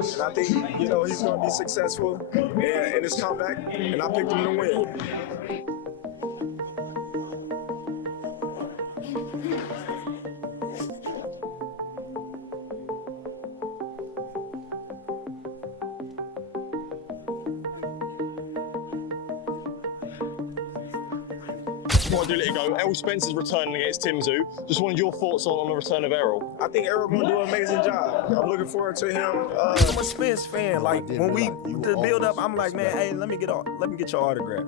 and I think he's going to be successful in his comeback, and I picked him to win. Before I do let you go, Errol Spence is returning against Tim Tszyu. Just wanted your thoughts on the return of Errol. I think Errol gonna do an amazing job. I'm looking forward to him. I'm a Spence fan. Like when we the build up, I'm like, man, hey, let me get your autograph.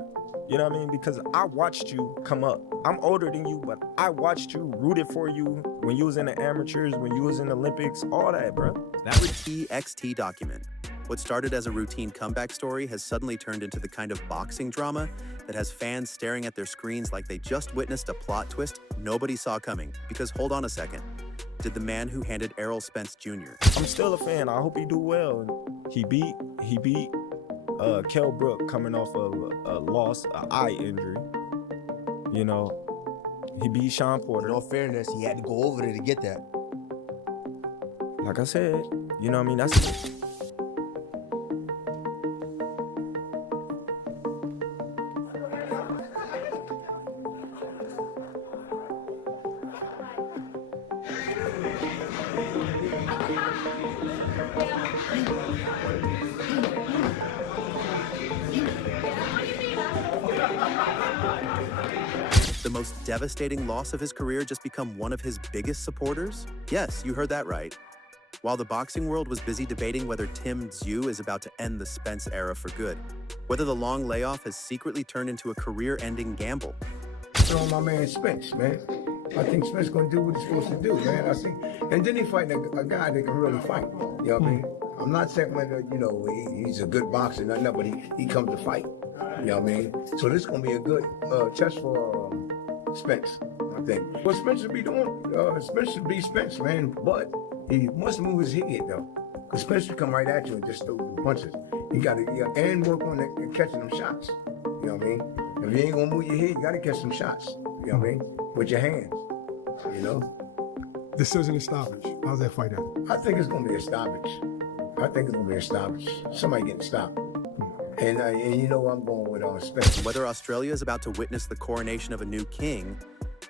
You know what I mean? Because I watched you come up. I'm older than you, but I watched you, rooted for you when you was in the amateurs, when you was in the Olympics, all that, bro. That XT document. What started as a routine comeback story has suddenly turned into the kind of boxing drama that has fans staring at their screens like they just witnessed a plot twist nobody saw coming. Because hold on a second, did the man who handed Errol Spence Jr. I'm still a fan. I hope he do well. He beat Kell Brook coming off of a loss, an eye injury. You know, he beat Sean Porter. In all fairness, he had to go over there to get that. Like I said, you know what I mean? That's The most devastating loss of his career just become one of his biggest supporters? Yes, you heard that right. While the boxing world was busy debating whether Tim Tszyu is about to end the Spence era for good, whether the long layoff has secretly turned into a career-ending gamble. On my man Spence, man. I think Spence gonna do what he's supposed to do, man. I think, and then he fighting a guy that can really fight. You know what I mean? I'm not saying whether he's a good boxer, nothing, but he comes to fight. You know what I mean? So this is gonna be a good test for Spence, I think. What Spence should be doing, Spence should be Spence, man. But he must move his head though, because Spence should come right at you and just throw punches. You gotta and work on catching them shots. You know what I mean? If you ain't gonna move your head, you gotta catch some shots. You know what I mean? With your hands. You know? Decision is stoppage. How's that fight end? I think it's gonna be a stoppage. Somebody getting stopped. And you know I'm going with Spence. Whether Australia is about to witness the coronation of a new king,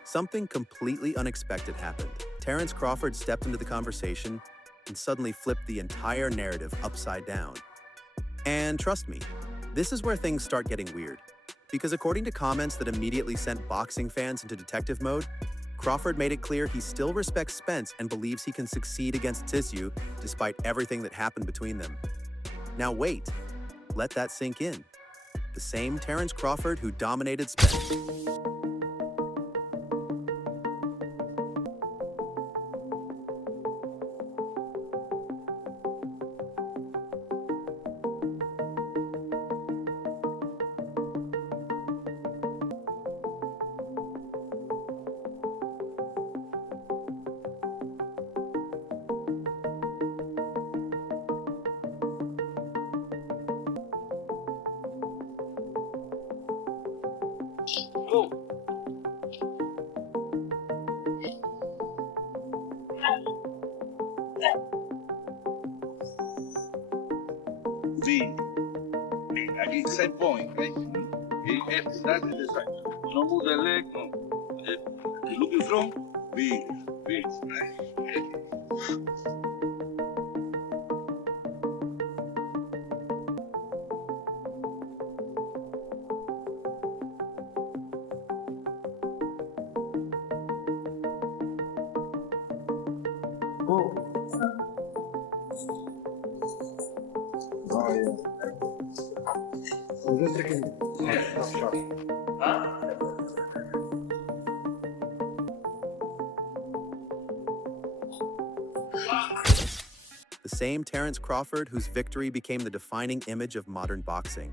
something completely unexpected happened. Terence Crawford stepped into the conversation and suddenly flipped the entire narrative upside down. And trust me, this is where things start getting weird. Because according to comments that immediately sent boxing fans into detective mode, Crawford made it clear he still respects Spence and believes he can succeed against Tszyu despite everything that happened between them. Now wait, let that sink in. The same Terence Crawford who dominated Spence. Sí, aquí 6 points, right? That's the side. No move the leg, no. You look in front, big, right? The same Terence Crawford whose victory became the defining image of modern boxing.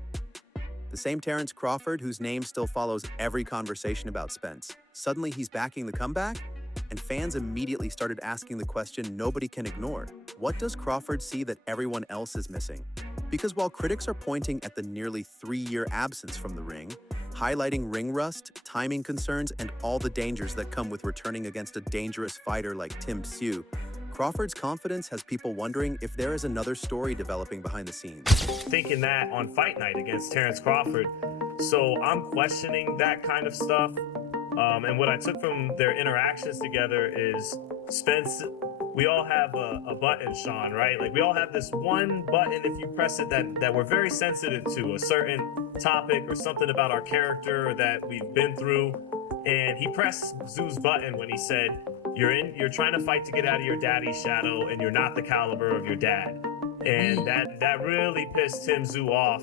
The same Terence Crawford whose name still follows every conversation about Spence. Suddenly he's backing the comeback, and fans immediately started asking the question nobody can ignore. What does Crawford see that everyone else is missing? Because while critics are pointing at the nearly 3-year absence from the ring, highlighting ring rust, timing concerns, and all the dangers that come with returning against a dangerous fighter like Tim Tszyu, Crawford's confidence has people wondering if there is another story developing behind the scenes. Thinking that on fight night against Terence Crawford. So I'm questioning that kind of stuff. And what I took from their interactions together is Spence, we all have a button, Sean, right? Like we all have this one button, if you press it, that we're very sensitive to, a certain topic or something about our character that we've been through. And he pressed Tzયુ's button when he said, you're trying to fight to get out of your daddy's shadow and you're not the caliber of your dad. And that really pissed Tim Tszyu off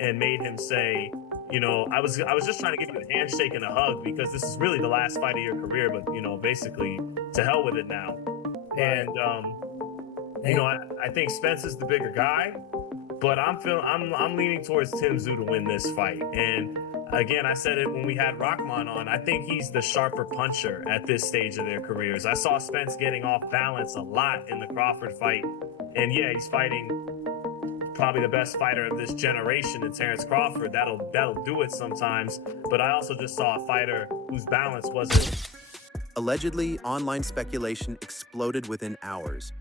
and made him say, you know, I was just trying to give you a handshake and a hug because this is really the last fight of your career, but you know, basically to hell with it now. And you know, I think Spence is the bigger guy, but I'm leaning towards Tim Tszyu to win this fight. And again, I said it when we had Rahman on, I think he's the sharper puncher at this stage of their careers. I saw Spence getting off balance a lot in the Crawford fight. And yeah, he's fighting probably the best fighter of this generation in Terence Crawford. That'll do it sometimes. But I also just saw a fighter whose balance wasn't. Allegedly, online speculation exploded within hours.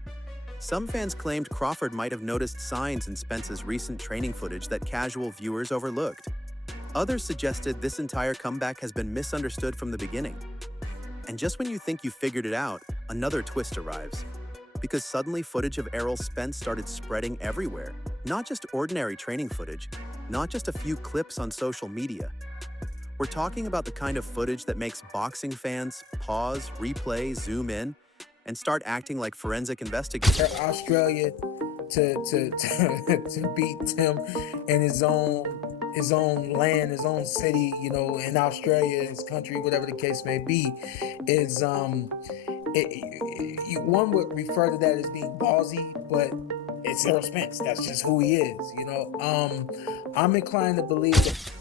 Some fans claimed Crawford might have noticed signs in Spence's recent training footage that casual viewers overlooked. Others suggested this entire comeback has been misunderstood from the beginning. And just when you think you figured it out, another twist arrives. Because suddenly footage of Errol Spence started spreading everywhere. Not just ordinary training footage, not just a few clips on social media. We're talking about the kind of footage that makes boxing fans pause, replay, zoom in, and start acting like forensic investigators. Australia to beat Tim in his own land, his own city, you know, in Australia, his country, whatever the case may be, is one would refer to that as being ballsy, but it's Errol Spence. That's just who he is, you know. I'm inclined to believe that.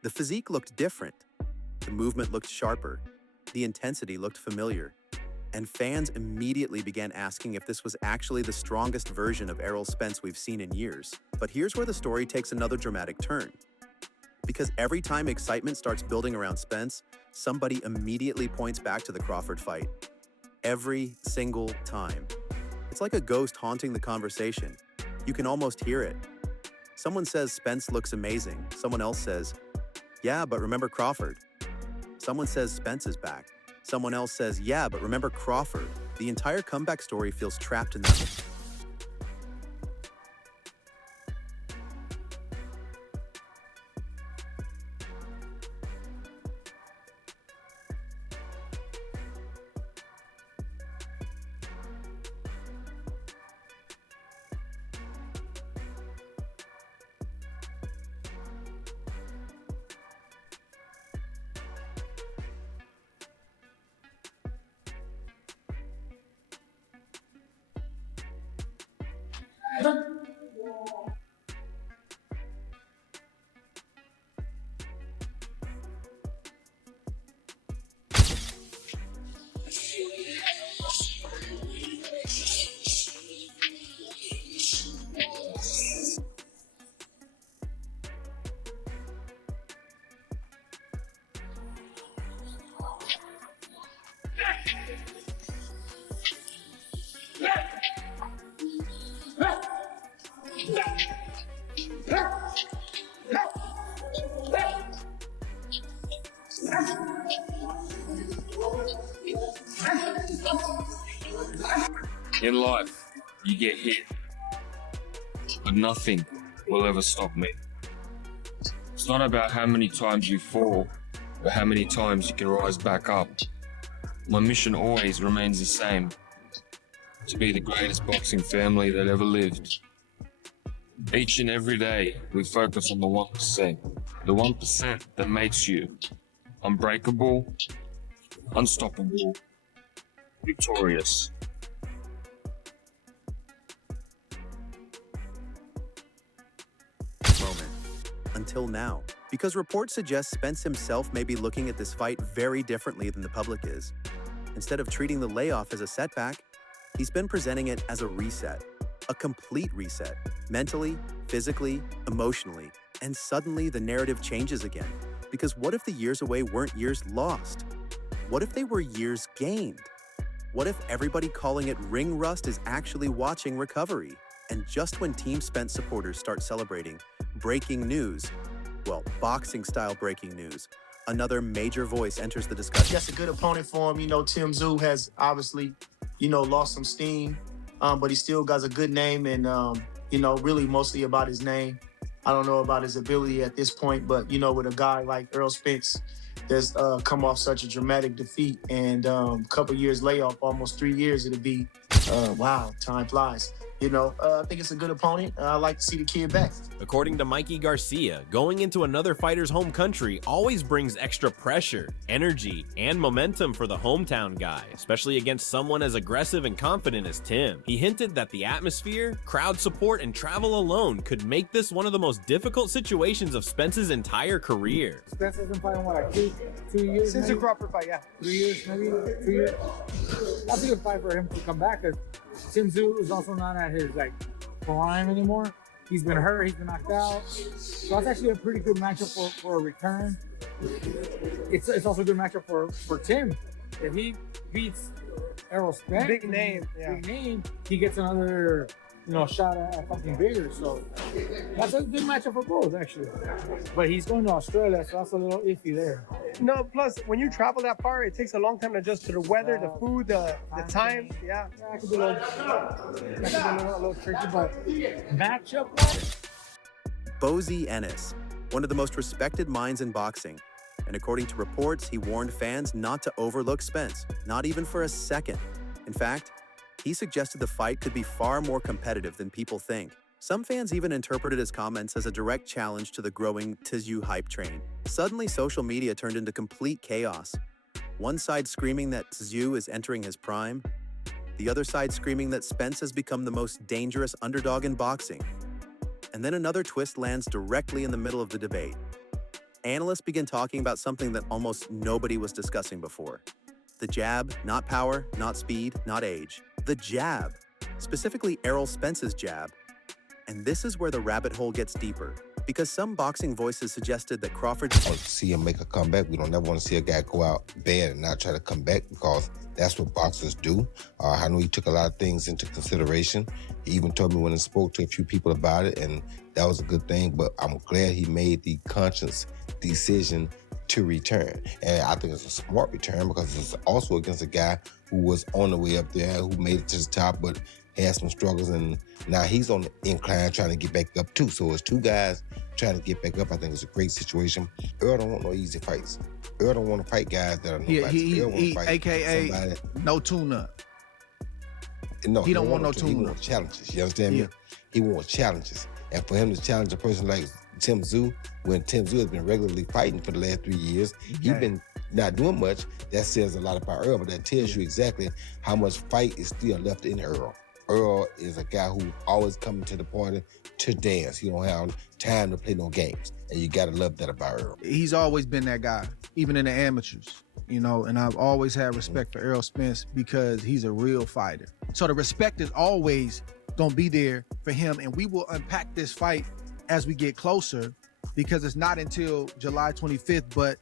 The physique looked different. The movement looked sharper. The intensity looked familiar. And fans immediately began asking if this was actually the strongest version of Errol Spence we've seen in years. But here's where the story takes another dramatic turn. Because every time excitement starts building around Spence, somebody immediately points back to the Crawford fight. Every single time. It's like a ghost haunting the conversation. You can almost hear it. Someone says Spence looks amazing. Someone else says, yeah, but remember Crawford. Someone says Spence is back. Someone else says, yeah, but remember Crawford. The entire comeback story feels trapped in that. In life, you get hit, but nothing will ever stop me. It's not about how many times you fall, but how many times you can rise back up. My mission always remains the same, to be the greatest boxing family that ever lived. Each and every day, we focus on the 1%. The 1% that makes you unbreakable, unstoppable, victorious. Moment. Until now. Because reports suggest Spence himself may be looking at this fight very differently than the public is. Instead of treating the layoff as a setback, he's been presenting it as a reset. A complete reset. Mentally, physically, emotionally. And suddenly the narrative changes again. Because what if the years away weren't years lost? What if they were years gained? What if everybody calling it ring rust is actually watching recovery? And just when Team Spence supporters start celebrating, breaking news, well, boxing-style breaking news, another major voice enters the discussion. That's a good opponent for him. You know, Tim Tszyu has obviously, you know, lost some steam, but he still got a good name and, you know, really mostly about his name. I don't know about his ability at this point, but, you know, with a guy like Errol Spence that's come off such a dramatic defeat and a couple years layoff, almost 3 years it'll be, wow, time flies. You know, I think it's a good opponent. I like to see the kid back. According to Mikey Garcia, going into another fighter's home country always brings extra pressure, energy, and momentum for the hometown guy, especially against someone as aggressive and confident as Tim. He hinted that the atmosphere, crowd support, and travel alone could make this one of the most difficult situations of Spence's entire career. Spence has been fighting, what, like two years? Since the Crawford fight, yeah. 3 years, maybe 2 years. That's a good fight for him to come back, because Tim Tszyu is also not at his like prime anymore. He's been hurt, he's been knocked out. So that's actually a pretty good matchup for a return. It's also a good matchup for Tim. If he beats Errol Spence, big name, he gets another, you know, shot at something bigger. So that's a good matchup for both, actually. But he's going to Australia, so that's a little iffy there. No, plus when you travel that far, it takes a long time to adjust to the weather, the food, the time. Yeah, it could be a little tricky, but matchup-wise. Bozy Ennis, one of the most respected minds in boxing. And according to reports, he warned fans not to overlook Spence, not even for a second. In fact, he suggested the fight could be far more competitive than people think. Some fans even interpreted his comments as a direct challenge to the growing Tszyu hype train. Suddenly, social media turned into complete chaos. One side screaming that Tszyu is entering his prime, the other side screaming that Spence has become the most dangerous underdog in boxing. And then another twist lands directly in the middle of the debate. Analysts begin talking about something that almost nobody was discussing before. The jab, not power, not speed, not age. The jab, specifically Errol Spence's jab. And this is where the rabbit hole gets deeper, because some boxing voices suggested that Crawford... I want to see him make a comeback. We don't never want to see a guy go out bad and not try to come back, because that's what boxers do. I know he took a lot of things into consideration. He even told me when he spoke to a few people about it, and that was a good thing, but I'm glad he made the conscious decision to return. And I think it's a smart return, because it's also against a guy who was on the way up there, who made it to the top, but had some struggles, and now he's on the incline trying to get back up too. So it's two guys trying to get back up. I think it's a great situation. Earl don't want no easy fights. Earl don't want to fight guys that are nobody. He AKA somebody. No tune-up. No, he don't want no tune-up. He wants challenges. You understand me? He wants challenges. And for him to challenge a person like Tim Tszyu, when Tim Tszyu has been regularly fighting for the last 3 years, he's been not doing much. That says a lot about Earl, but that tells you exactly how much fight is still left in Earl. Earl is a guy who always coming to the party to dance. He don't have time to play no games. And you gotta love that about Earl. He's always been that guy, even in the amateurs, you know, and I've always had respect for Errol Spence because he's a real fighter. So the respect is always gonna be there for him, and we will unpack this fight as we get closer, because it's not until July 25th, but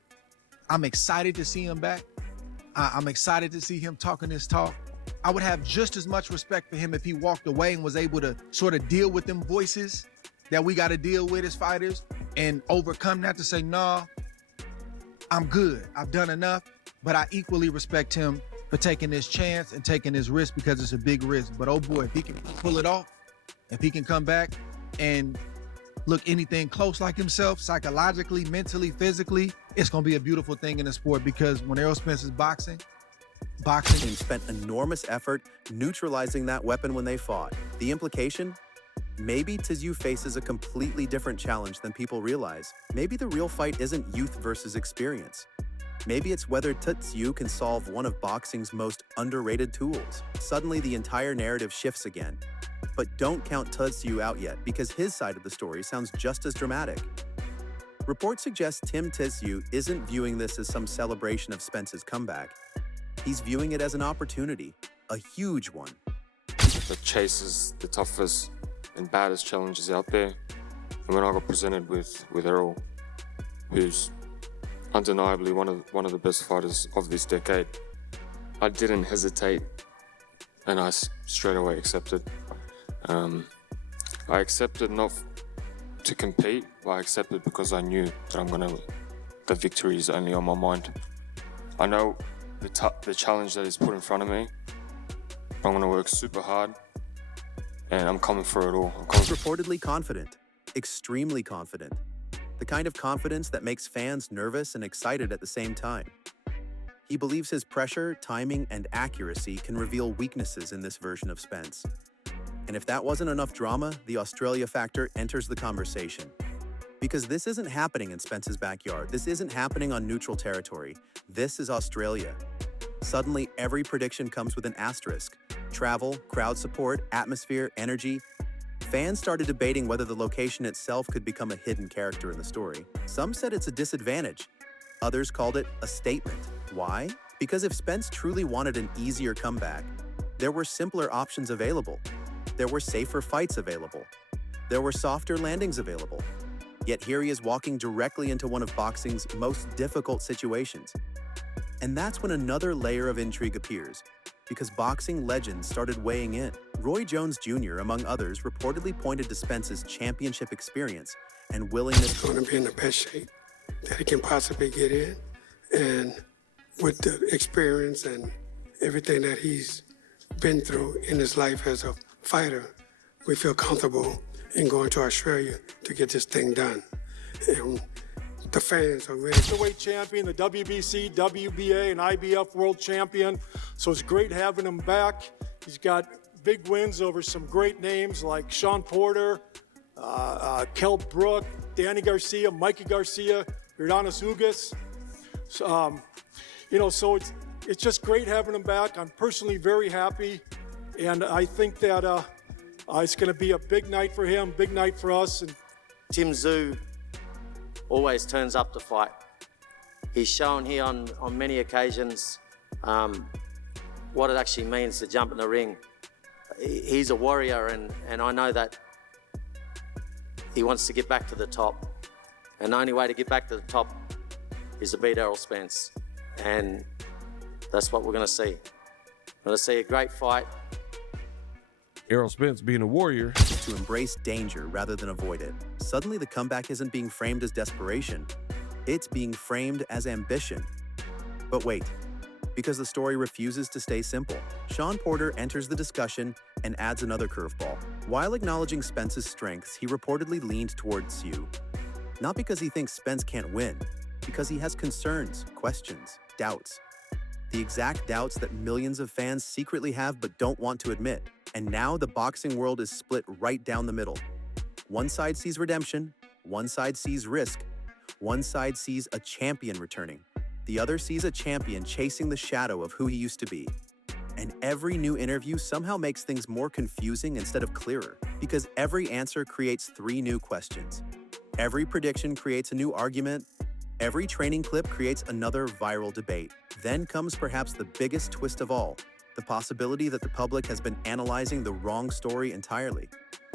I'm excited to see him back. I'm excited to see him talking this talk. I would have just as much respect for him if he walked away and was able to sort of deal with them voices that we got to deal with as fighters and overcome that to say, nah, I'm good. I've done enough. But I equally respect him for taking this chance and taking this risk because it's a big risk. But oh boy, if he can pull it off, if he can come back and look anything close like himself, psychologically, mentally, physically, it's going to be a beautiful thing in the sport because when Errol Spence is boxing team spent enormous effort neutralizing that weapon when they fought. The implication? Maybe Tszyu faces a completely different challenge than people realize. Maybe the real fight isn't youth versus experience. Maybe it's whether Tszyu can solve one of boxing's most underrated tools. Suddenly, the entire narrative shifts again. But don't count Tszyu out yet, because his side of the story sounds just as dramatic. Reports suggest Tim Tszyu isn't viewing this as some celebration of Spence's comeback. He's viewing it as an opportunity, a huge one. The chase is the toughest and baddest challenges out there. And when I got presented with Errol, who's undeniably one of the best fighters of this decade, I didn't hesitate, and I straight away accepted. I accepted not to compete, but I accepted because I knew that the victory is only on my mind. I know the challenge that is put in front of me. I'm going to work super hard, and I'm coming for it all. Reportedly confident, extremely confident. The kind of confidence that makes fans nervous and excited at the same time. He believes his pressure, timing, and accuracy can reveal weaknesses in this version of Spence. And if that wasn't enough drama, the Australia factor enters the conversation. Because this isn't happening in Spence's backyard. This isn't happening on neutral territory. This is Australia. Suddenly, every prediction comes with an asterisk. Travel, crowd support, atmosphere, energy. Fans started debating whether the location itself could become a hidden character in the story. Some said it's a disadvantage. Others called it a statement. Why? Because if Spence truly wanted an easier comeback, there were simpler options available. There were safer fights available. There were softer landings available. Yet here he is walking directly into one of boxing's most difficult situations. And that's when another layer of intrigue appears, because boxing legends started weighing in. Roy Jones Jr., among others, reportedly pointed to Spence's championship experience and willingness. He's going to be in the best shape that he can possibly get in. And with the experience and everything that he's been through in his life as a fighter, we feel comfortable in going to Australia to get this thing done. And the fans are ready. Middleweight champion, the WBC, WBA, and IBF world champion. So it's great having him back. He's got big wins over some great names like Sean Porter, Kell Brook, Danny Garcia, Mikey Garcia, Yordanis Ugas. So it's just great having him back. I'm personally very happy, and I think that it's going to be a big night for him, big night for us. And Tim Tszyu always turns up to fight. He's shown here on many occasions what it actually means to jump in the ring. He's a warrior, and I know that he wants to get back to the top. And the only way to get back to the top is to beat Errol Spence. And that's what we're going to see. We're going to see a great fight. Errol Spence, being a warrior, to embrace danger rather than avoid it. Suddenly, the comeback isn't being framed as desperation. It's being framed as ambition. But wait, because the story refuses to stay simple. Sean Porter enters the discussion and adds another curveball. While acknowledging Spence's strengths, he reportedly leaned toward Tszyu. Not because he thinks Spence can't win, because he has concerns, questions, doubts. The exact doubts that millions of fans secretly have but don't want to admit. And now the boxing world is split right down the middle. One side sees redemption, one side sees risk, one side sees a champion returning. The other sees a champion chasing the shadow of who he used to be. And every new interview somehow makes things more confusing instead of clearer, because every answer creates 3 new questions. Every prediction creates a new argument. Every training clip creates another viral debate. Then comes perhaps the biggest twist of all, the possibility that the public has been analyzing the wrong story entirely.